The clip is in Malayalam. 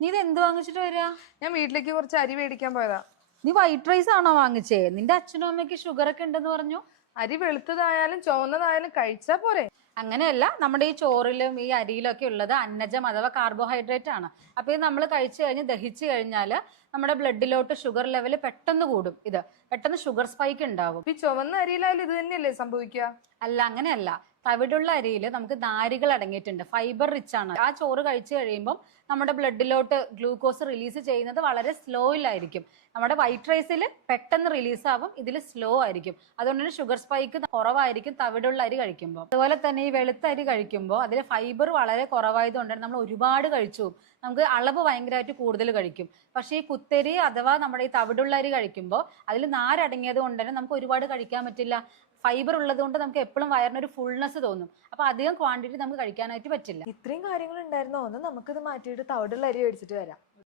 നീ ഇത് എന്ത് വാങ്ങിച്ചിട്ട് വരിക? ഞാൻ വീട്ടിലേക്ക് കുറച്ച് അരി മേടിക്കാൻ പോയതാ. നീ വൈറ്റ് റൈസ് ആണോ വാങ്ങിച്ചേ? നിന്റെ അച്ഛനും അമ്മയ്ക്ക് ഷുഗർ ഒക്കെ ഉണ്ടെന്ന് പറഞ്ഞു. അരി വെളുത്തതായാലും ചുവന്നതായാലും കഴിച്ചാ പോരെ? അങ്ങനെയല്ല, നമ്മുടെ ഈ ചോറിലും ഈ അരിയിലും ഒക്കെ ഉള്ളത് അന്നജം അഥവാ കാർബോഹൈഡ്രേറ്റ് ആണ്. അപ്പൊ ഇത് നമ്മൾ കഴിച്ചു കഴിഞ്ഞ് ദഹിച്ചു കഴിഞ്ഞാൽ നമ്മുടെ ബ്ലഡിലോട്ട് ഷുഗർ ലെവൽ പെട്ടെന്ന് കൂടും. ഇത് പെട്ടെന്ന് ഷുഗർ സ്പൈക്ക് ഉണ്ടാവും. ഈ ചുവന്ന അരിയിലായാലും ഇത് തന്നെയല്ലേ സംഭവിക്കുക? അല്ല, അങ്ങനെയല്ല. തവിടുള്ള അരിയിൽ നമുക്ക് നാരുകൾ അടങ്ങിയിട്ടുണ്ട്, ഫൈബർ റിച്ച് ആണ്. ആ ചോറ് കഴിച്ചു കഴിയുമ്പോൾ നമ്മുടെ ബ്ലഡിലോട്ട് ഗ്ലൂക്കോസ് റിലീസ് ചെയ്യുന്നത് വളരെ സ്ലോയിലായിരിക്കും. നമ്മുടെ വൈറ്റ് റൈസിൽ പെട്ടെന്ന് റിലീസ് ആവും, ഇതിൽ സ്ലോ ആയിരിക്കും. അതുകൊണ്ട് തന്നെ ഷുഗർ സ്പൈക്ക് കുറവായിരിക്കും തവിടുള്ള അരി കഴിക്കുമ്പോൾ. അതുപോലെ തന്നെ ഈ വെളുത്ത അരി കഴിക്കുമ്പോൾ അതിൽ ഫൈബർ വളരെ കുറവായതുകൊണ്ട് തന്നെ നമ്മൾ ഒരുപാട് കഴിച്ചു, നമുക്ക് അളവ് ഭയങ്കരമായിട്ട് കൂടുതൽ കഴിക്കും. പക്ഷേ ഈ കുത്തരി അഥവാ നമ്മുടെ ഈ തവിടുള്ള അരി കഴിക്കുമ്പോൾ അതിൽ നാരടങ്ങിയത് കൊണ്ട് തന്നെ നമുക്ക് ഒരുപാട് കഴിക്കാൻ പറ്റില്ല. ഫൈബർ ഉള്ളത് കൊണ്ട് നമുക്ക് എപ്പോഴും വയറിനൊരു ഫുൾനെസ് തോന്നും. അപ്പൊ അധികം ക്വാണ്ടിറ്റി നമുക്ക് കഴിക്കാനായിട്ട് പറ്റില്ല. ഇത്രയും കാര്യങ്ങൾ ഉണ്ടായിരുന്നോ? ഒന്ന് നമുക്കിത് മാറ്റിയിട്ട് തവിടുള്ള അരി മേടിച്ചിട്ട് വരാം.